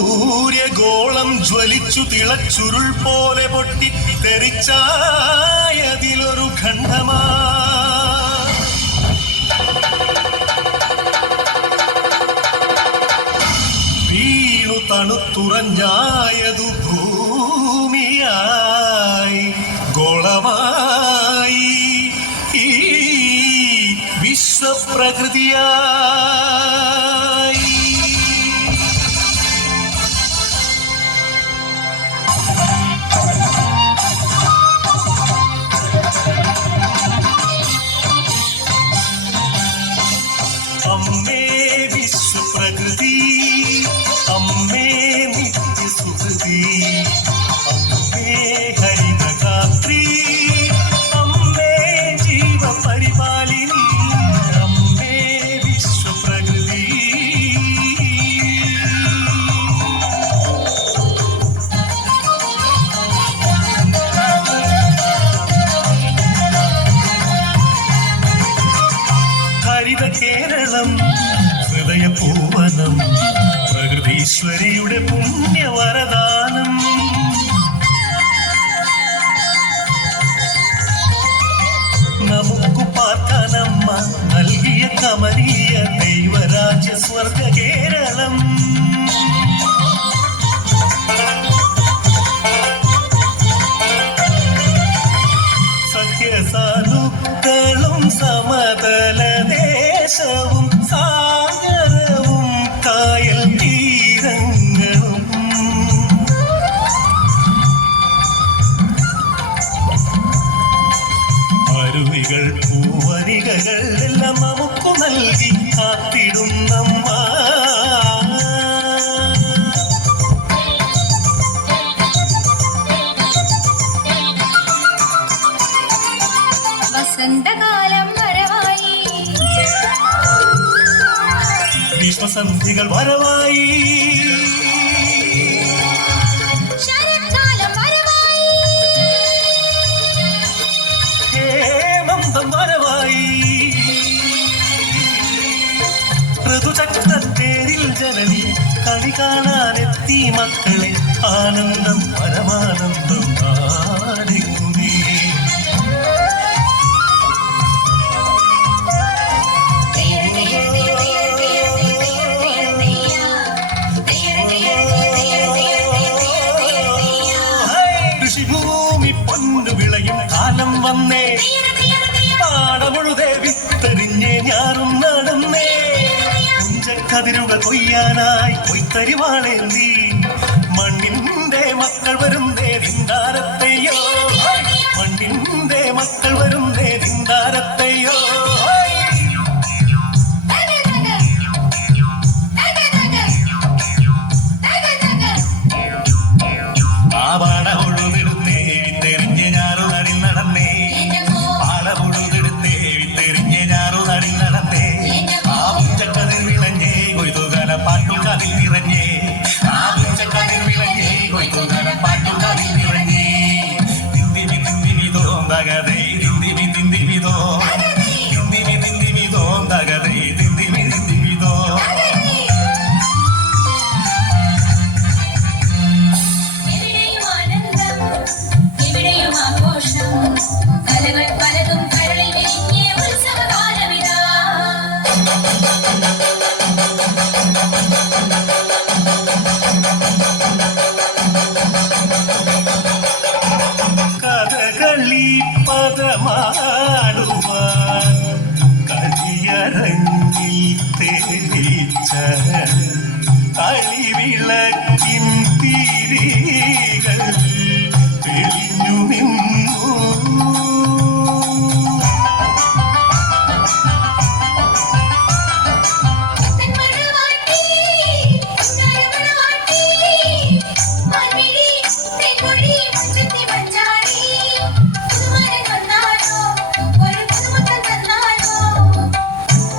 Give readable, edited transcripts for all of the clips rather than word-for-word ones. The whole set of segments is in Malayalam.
സൂര്യഗോളം ജ്വലിച്ചു തിളച്ചുരുൾ പോലെ പൊട്ടി തെറിച്ചായതിലൊരു ഖണ്ഡമാ വീണു തണുത്തുറഞ്ഞായതു ഭൂമിയായി ഗോളമായി ഈ വിശ്വപ്രകൃതിയായി. അമ്മേ വിശ്വപ്രകൃതി, അമ്മേ നിത്യസുഹൃതി, അമ്മേ ഹരിതഗാത്രി, അമ്മേ ജീവപരിപാലിനി, അമ്മേ വിശ്വപ്രകൃതി. ഹരിത കേരളം ഹൃദയപൂവനം, പ്രകൃതീശ്വരിയുടെ പുണ്യവരദാനം. നമുക്കു പാർക്കാനമ്മ നൽകിയ കമനീയ ദൈവരാജ്യ സ്വർഗ കേരളം. സഖ്യസാനുക്കളും സമതല ദേശവും സാഗരവും കായൽ തീരങ്ങളും അരുവികൾ പൂവരികകൾ എല്ലാം നമുക്കു നൽകി കാത്തിടുന്നമ്മ. വസന്തകാലം വരവായി, ഭീഷ്മസന്ധികൾ വരവായി, ശരത്കാലം വരവായി, ഹേമന്തം വരവായി. ഋതുചക്രത്തേരിൽ ജനനി കളി കാണാനെത്തി മക്കളെ, ആനന്ദം പരമാനന്ദം നാടെങ്ങുമേ. കൃഷിഭൂമി പൊന്നു വിളയും കാലം വന്നേ, പാടമുഴുതേ വിത്തെറിഞ്ഞേ ഞാറും നടന്നേ. കുഞ്ചക്കതിരുകൾ കൊയ്യാനായി കൊയ്ത്തരിവാളേന്തി മണ്ണിന്റെ മക്കൾ വരുന്നേ ദിന്താരത്തെയോ, മണ്ണിന്റെ മക്കൾ വരുന്നേ ദിന്താരത്തെയോ. ആ പാടമുഴുതെടുത്തേ വിത്തെറിഞ്ഞ് ഞാറു നടിൽ നടന്നേ, പാടമുഴുതെടുത്തേ വിത്തെറിഞ്ഞ് ഞാറു നടിൽ നടന്നേ. ആ പുഞ്ചക്കതിർ വിളഞ്ഞേ കൊയ്ത്തുകാല പാട്ടുകാതിൽ നിറഞ്ഞേ, ആ പുഞ്ചക്കതിർ വിളഞ്ഞേ കൊയ്ത്തുകാല പാട്ടുകാതിൽ നിറഞ്ഞേ. തിന്തിമി തിന്തിമിതോ തകതേ തിന്തിമി തിന്തിമിതോ, തിന്തിമി തിന്തിമിതോ തകതേ തിന്തിമി തിന്തിമിതോ. എവിടെയും ആനന്ദം, എവിടെയും ആഘോഷം, കലകൾ പലതും കരളിൽ വിരിഞ്ഞേ ഉത്സവകാലമിതാ. കഥകളി പദ ചെത്തി മഞ്ചാടി പുതുമരം കൊണ്ടാടോ ഒരു പുതുമുത്തം തന്നാടോ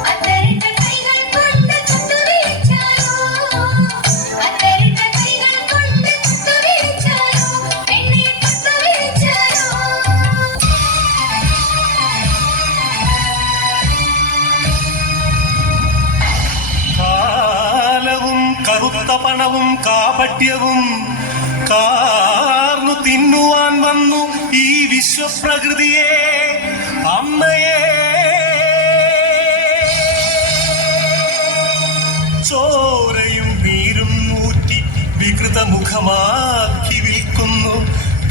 അത്തരിട്ട കൈകൾ കൊണ്ട് തൊട്ടുവിളിച്ചാലോ അത്തരിട്ട കൈകൾ കൊണ്ട് തൊട്ടുവിളിച്ചാലോ എന്നെ തൊട്ടുവിളിച്ചാലോ കാലവും കറുത്ത പണവും കാപട്യവും കാർന്നു തിന്നുവാൻ വന്നു ഈ വിശ്വപ്രകൃതിയെ അമ്മയെ ചോരയും നീരും ഊറ്റി വികൃതമുഖമാക്കി വിൽക്കുന്നു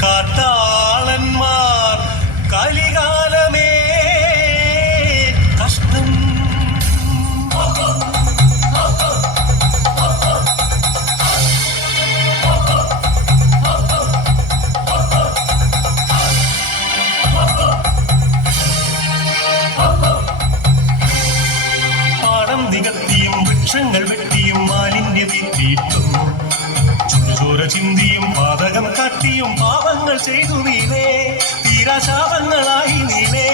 കാട്ടാളന്മാർ കലികാലമേ കഷ്ടം. പാടം നികത്തിയും വൃക്ഷങ്ങൾ വെട്ടിയും മാലിന്യമേറ്റിയിട്ടും ചുടുചോര ചിന്തിയും പാതകം കാട്ടിയും പാപങ്ങൾ ചെയ്തു നീലേ തീരാശാപങ്ങളായി നീലേ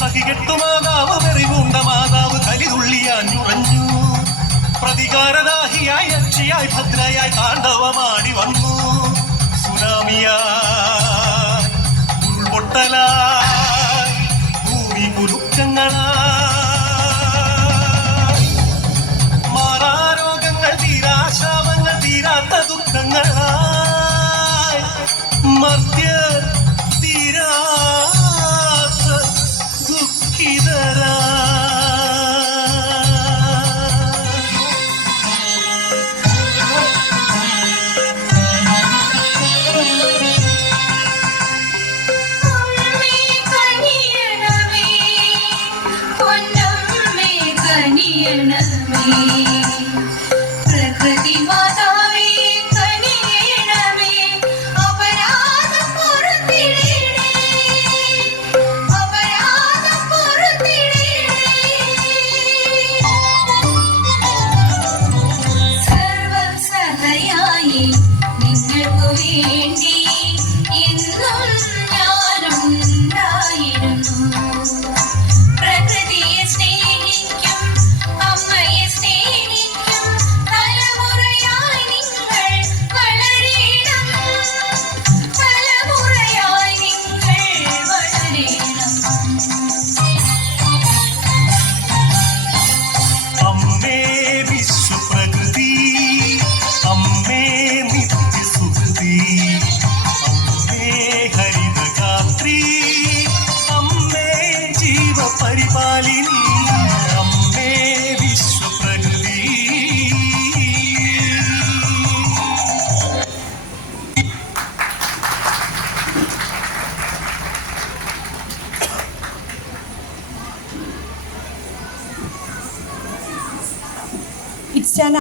സഹികെട്ടു മാതാവ് വെറിപൂണ്ട മാതാവ് കലിതുള്ളിയാഞ്ഞുറഞ്ഞു പ്രതികാരദാഹിയായി അക്ഷിയായി ഭദ്രയായി താണ്ഡവമാടി വന്നു സുനാമിയായി ഉരുൾപൊട്ടലായി ഭൂമി കുലുക്കങ്ങളായി മാറാരോഗങ്ങൾ തീരാശാപങ്ങൾ തീരാത്ത ദുഃഖങ്ങളായി മർത്യർ തീരാത്ത ദുഃഖിതരാ അമ്മേ കനിയണമേ പൊന്നമ്മേ കനിയണമേ പ്രകൃതി മാതാവേ കനിയണമേ അപരാധം പൊറുത്തിടണേ അപരാധം പൊറുത്തിടണേ സർവസഹയായി നിങ്ങൾക്കു വേണ്ടി എന്നും ഞാനുണ്ടായിരുന്നു പ്രകൃതിയെ സ്നേഹിക്കും അമ്മയെ സ്നേഹിക്കും തലമുറയായി നിങ്ങൾ വളരണം തലമുറയായി നിങ്ങൾ വളരണം അമ്മേ വിശ്വപ്രകൃതി അമ്മേ നിത്യസുഹൃതി അമ്മേ ഹരിതഗാത്രി അമ്മേ ജീവപരിപാലിനി അമ്മേ വിശ്വപ്രകൃതി It's an